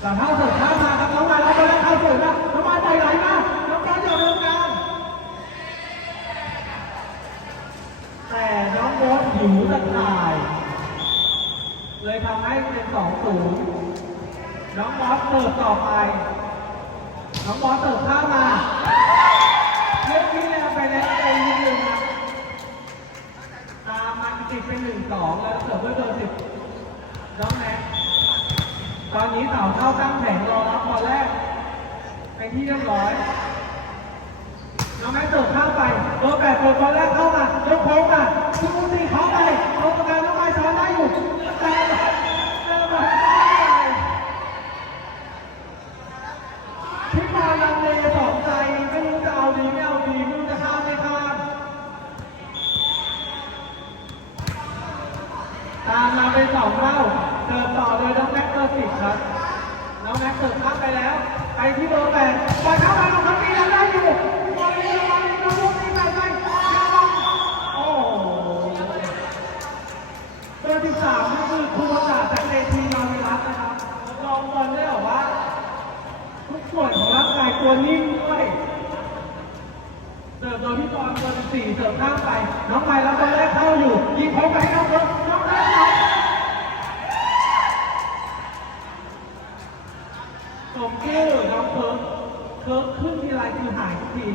แต่ถ้าเสิร์ฟข้ามาครับน้องมาแล้วมาแล้วเข้าสวยนะน้องมาใจไหลมาน้องการอยู่ตรงกลางแต่น้องโบ๊ทหิวตะข่าย เลยทำให้เป็นสองศูนย์น้องบอสเติบต่อไป น้องบอสเติบข้ามาเล่นที่แรงไปแล้วไปนิดนึงนะตามมันติดเป็นหนึ่งสองแล้วเสิร์ฟด้วยเบอร์สิบน้องแม็กตอนนี้เต่าเข้าตั้งแผงรอรับบอลแรกเป็นที่เรียบร้อย น้องแม็กเสิร์ฟข้ามไปเบอร์แปดกดบอลแรกเข้ามายกโค้งมาทุกคนตีเข้าไปเอาประกันน้องไม้ซ้อนได้อยู่แต่เจอบอลเข้าไปพิมานลังเลสองใจไม่รู้จะเอาดีไม่เอาดีไม่รู้จะข้ามไม่ข้ามตามมาเป็นสองเท่าเดินต่อโดยน้องแม็กเบอร์สิบครับ น้องแม็กไปแล้ว ไปที่เบอร์แปดบอลเข้ามาน้องคนนี้ยังได้อยู่บอลนี้ระวังน้องลูกนี้ไปไประวังโอ้โหเบอร์ที่สามนี่คือครูประกาศจากเอทีมาวิรัตนะครับลองบอลได้หรอว่าทุกส่วนของร่างกายตัวนิ่งด้วยเสิร์ฟโดยพี่กรณ์เบอร์สี่เสิร์ฟข้ามไป น้องไปแล้วบอลแรกเข้าอยู่ ยิงโค้งไปให้น้องเบิร์ดน้องเบิร์ดน้อง สมชื่อน้องเพิร์กเพิร์กขึ้นทีไรคือหายทุกที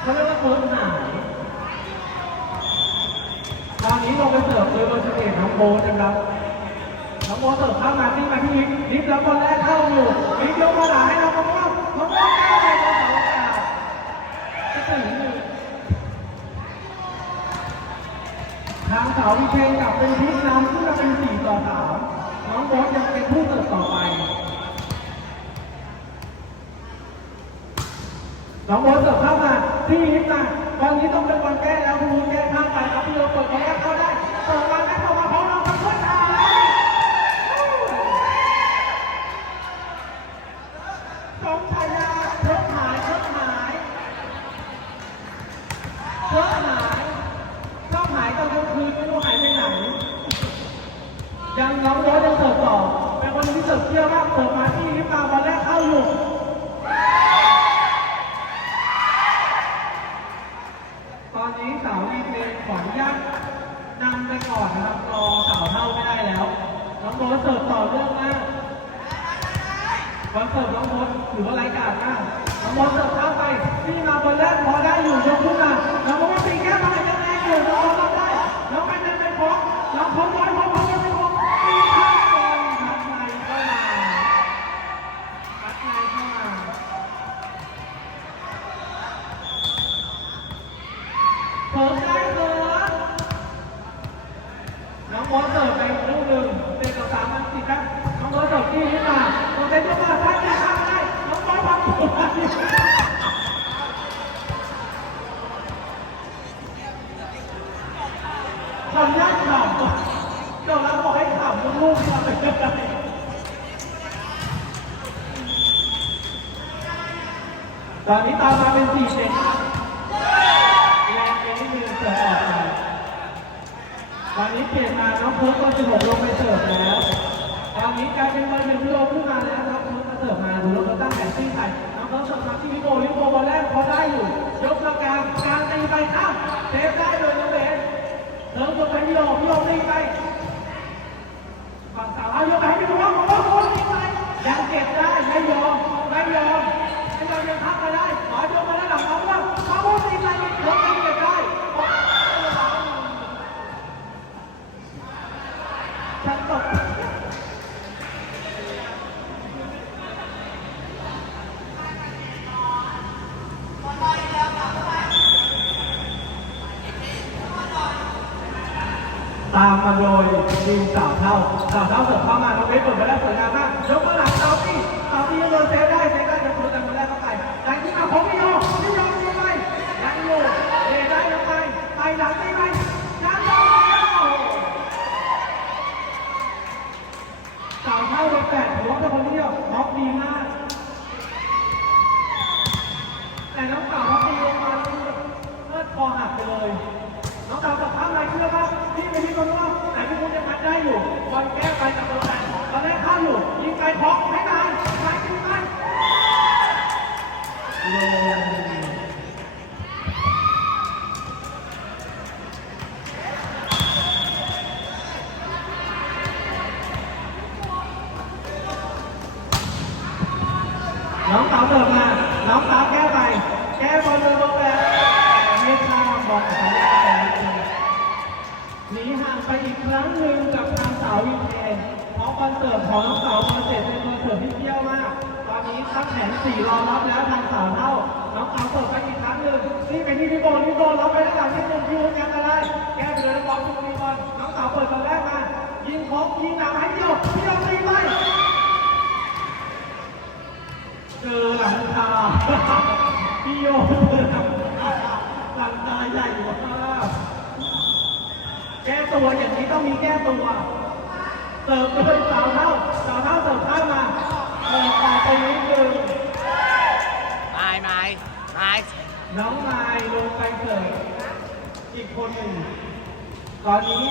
เขาเรียกว่าเพิร์กหายตอนนี้ลงไปเสิร์ฟโดยเบอร์สิบเอ็ดน้องโบนะครับน้องโบเสิร์ฟเข้ามาที่มาที่นิกนิกแล้วบอลแรกเข้าอยู่นิกยกมาหลาให้น้องมะม่วงมะม่วงเข้าไปบอลเสาอากาศจะถึงหนึ่งทางเสาวิเชนกลับเป็นพิษนำขึ้นมาเป็นสี่ต่อสามน้องโบ๊ทยังเป็นผู้เสิร์ฟต่อไป น้องโบ๊ทเสิร์ฟเข้ามาที่นิกมาบอลนี้ต้องเป็นบอลแก้แล้วคุณแก้ข้ามไปครับพี่โยเปิดแรกเข้าได้เปิดมาแม่เข้ามาพร้อมเราทั้งคนไทยสองชายาเทิดหายเทิดหายเทิดหายชอบหายตอนกลางคืนไม่รู้หายไปไหน ยังน้องโรสยังเสิร์ฟต่อเป็นคนที่เสิร์ฟเที่ยวมากเปิดมาที่นิปาบอลแรกเข้าอยู่ ญาตนำไปก่อนนะครับ รอสาวเท่าไม่ได้แล้ว น้องโรสเสิร์ฟต่อเรื่องมากบอลเสิร์ฟน้องมดถือว่าไร้กาดมาก น้องมดเสิร์ฟเข้าไป ที่มาบอลแรกพอได้อยู่ยกขึ้นมาน้องมด ทำหน้าขำก่อนเดี๋ยวเราบอกให้ขำลูกๆทำไปเลยตอนนี้ตามมาเป็นสี่เซนแรงไปนิดนึงเสิร์ฟออกไปตอนนี้เปลี่ยนมาน้องเพิร์กก็จะหกลงไปเสร์ฟแล้ว ตอนนี้กลายเป็นเบอร์หนึ่งพี่โอขึ้นมาแล้วครับเพิร์กมาเสิร์ฟมาดูแล้วก็ตั้งแต่ที่ใส่น้องเพิร์กเสิร์ฟมาที่พี่โบลิโบบอลแรกพอได้อยู่ ยกมากลางกลางตีไปข้ามเซฟได้โดยน้องเบสเสิร์ฟยกไปพี่โอพี่โอตีไปฝั่งสาวเอายกไปให้พี่โบว่าบอกว่าโอ้ยตีไปยังเก็บได้ไม่ยอมไม่ยอมไม่ยอมยังทักมาได้ขอยกมาแล้วหลังเอาว่าเขาพูดตีไปเพิร์กยังเก็บได้ฉันตก ตามมาโดยทีมสาวเท่าสาวเท่าเสิร์ฟเข้ามาน้องเบสเปิดมาได้สวยงามมากยกมาหลังเตาที่เตาที่ยังโดนเซฟได้เซฟได้จะเปิดกันคนแรกเข้าไปหลังที่มาของพี่โยพี่โยตีไปยังอยู่เดได้ยังไปไปหลังตีไปยังโดนสาวเท่าโดนแปดหัวแต่คนเดียวบล็อกดีมากแต่น้องสาว นะครับที่เป็นที่คนว่าไหนที่คุณจะพัดได้อยู่บอลแก้ไปจากตัวแทนตอนแรกเข้าอยู่ยิงไกลท้องให้ตายนายขึ้นไปล คอนเสิร์ตของน้องสาวคอนเสิร์ตเป็นคอนเสิร์ตที่เที่ยวมาก ตอนนี้ตั้งแผนสี่รอรับแล้วทางสาวเท่า น้องสาวเปิดไปอีกครั้งหนึ่งนี่ไปที่พี่โบพี่โบรับไปด้านหลังที่หนึ่งคิวกันอะไร แก้ไปเลยบอลทุกทีบอลน้องสาวเปิดตอนแรกมา ยิงครบยิงหนักให้เดียวเดียวตีไปเจอหลังคาพี่โยเจอหลังคาหลังคาใหญ่กว่ามากแก้ตัวอย่างนี้ต้องมีแก้ตัว เสิร์ฟโดยสาวเท่าสาวเท่าเสิร์ฟข้ามมาเปิดออกไปนิดนึงไม้ไม้ไม้น้องไมายลงไปเสิร์ฟอีกคนหนึ่งตอนนี้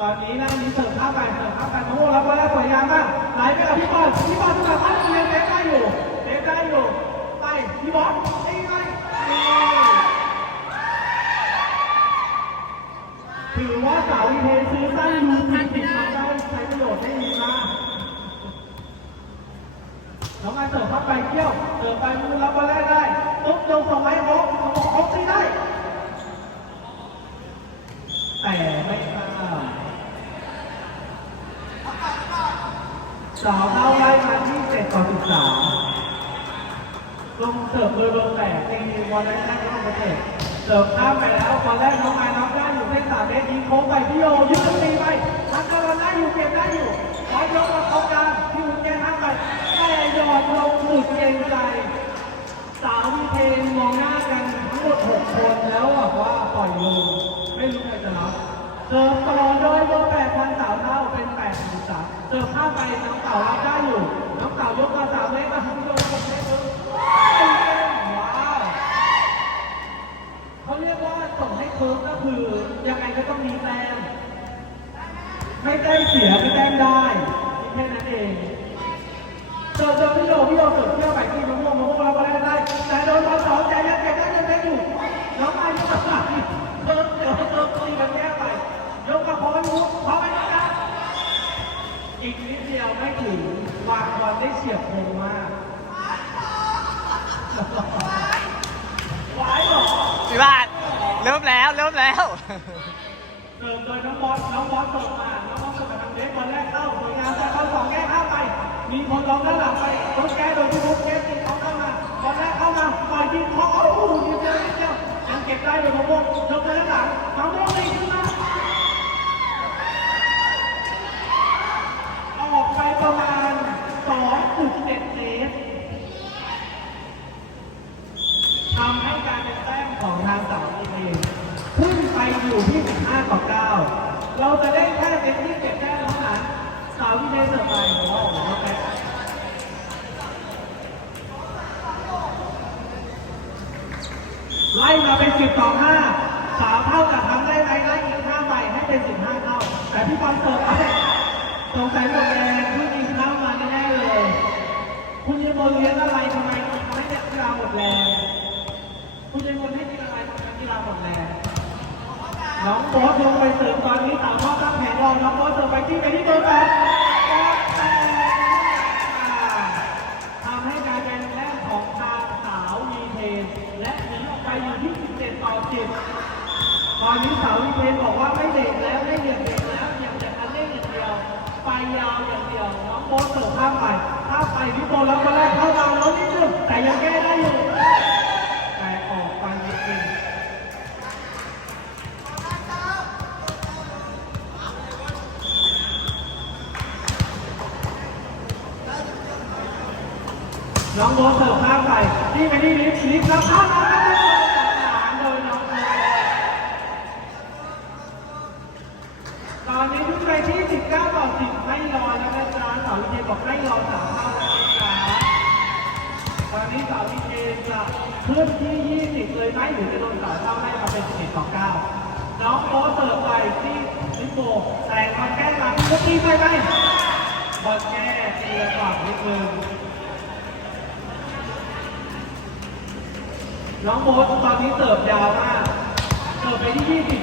ตอนนี้นะมีเสิร์ฟข้ามไปเสิร์ฟข้ามไปโอ้โหแล้วบอลแรกสวยงามมากไหลไปกับพี่บอลพี่บอลสกัดเข้าเรียนเซฟได้อยู่เซฟได้อยู่ไปพี่บอลไปถือว่าสาวอีเทซื้อสั้นยูทีติด ดใช้ประโยชน์ได้ดีมาน้องไมาเสิร์ฟเข้าไปเที่ยวเสิร์ฟไปมือรับบอลแรกได้ตุ๊บลงส่งให้โอ๊คโอ๊คโอ๊คตีได้ แต่ไม่ข้าสาวเข้าได้มาที่เจ็ดต่อสิบสามลงเสิร์ฟโดยลงแตกตีบอลแรกได้ก็ต้องเตะเสิร์ฟข้ามไปแล้วบอลแรกน้องไม้น้อง เส้นสามเมตรยิงโค้งไปพี่โยยืดตีไปทักกระได้อยู่เก็บได้อยู่ขอยกมาตรงกลางพี่หุ่นแกห้ามไปแต่หยอดลงสุดเกรงใจสาวมีเพลงมองหน้ากันทั้งหมดหกคนแล้วบอกว่าปล่อยลงไม่รู้ใครจะรับเสิร์ฟต่อโดยเบอร์แปดพันสาวเท่าเป็นแปดถึงสามเสิมข้าไปน้องเต่ารับได้อยู่น้องเต่ายกมาสามเมตรมา ไม่แต้มเสียไม่แต้มได้แค่นั้นเองเจอเจอพี่โยพี่โยเกิดเที่ยวไปที่มะม่วงมะม่วงเราก็ได้ได้แต่โดนบอลสองใจยังเก็บได้ยังเล่นอยู่น้องไอ้ยกมาสั่งเติมเติมเติมตีกันแย่ไปยกมาพอไม่รู้พอไม่รู้นะอีกนิดเดียวไม่ถึงวางบอลได้เฉียบคมมากหวายเหรอพี่บ้านเริ่มแล้วเริ่มแล้วเติมโดยน้องบอลน้องบอลส่งมาน้องบอ ลส่งมาทางเดฟบอลแรกเข้าสวยงามแต่เข้าสองแก้เข้าไป มีคนลองด้านหลังไปรถแก้โดยที่พุกแก้ติดเขาเข้ามาบอลแรกเข้ามาปล่อยยิงเขาเอ้หยิงเดียวนิดเดียวยังเก็บได้เลยมะม่วงยกไปด้านหลังน้องม่วงตีขึ้นมาออกไปประมาณ2.7เมตรทำให้การเป็นแต้มของทางสาวทีมเองขึ้นไปอยู่ที่ 15 ต่อ 9 เราจะได้แค่เป็นที่เก็บแต้มเท่านั้น สาววิเทเสิร์ฟไปโอ้โหโอเคไล่มาเป็น10ต่อ5สาวเท่ากับทำได้ไหมไล่อีก5ใบให้เป็น15เท่า แต่พี่บอลเสิร์ฟไปสงสัยหมดแรงคุณยิงเข้ามาแน่เลย คุณยิงบอลเลี้ยงอะไรทำไมทำให้เนี่ยกีฬาหมดแรงคุณยิงบอลให้กีฬาอะไรทำไมกีฬาหมดแรง น้องโบ๊ทลงไปเสริมตอนนี้สาวพ่อตั้งแผงรอน้องโบ๊ทเสริมไปที่ไปที่เบอร์แปดทแปดทำให้กายเป็นแรกของทางสาวมีเทนและหนีออกไปอยู่ที่ 17 ต่อ 10 ตอนนี้สาวมีเทนบอกว่าไม่เด็กแล้วไม่เหยียบเด็กแล้วอยากจะคันเล่นอย่างเดียวไปยาวอย่างเดียวน้องโบ๊ทเสริมข้ามไปข้ามไปพี่โบแล้วก็แรกเข้ามาแล้วนิดนึงแต่ยังแก้ได้อยู่ น้องโบ๊ทเสิร์ฟข้ามไปนี่ไปนี่ลิฟต์ลิฟต์แล้วข้ามไปโดยน้องโบ๊ตอนนี้ทุกใคที่ 19-10 ให้รอแล้วนะจ๊ะสาววิเทยบอกให้รอสามเท่าล้จ๊ะตอนนี้สาววิเทนขึ้นที่ 20 เลยไหมหรือจะโดนสาวเท่าให้มาเป็น11-9น้องโบ๊ทเสิร์ฟไปที่ลิปโปแต่งมาแก้หลังที่ทีไปไหมบอลแก้ตีละก่อนนิดนึง น้องโมสตอนนี้เสิร์ยาวมาก เสิร์ไปที่20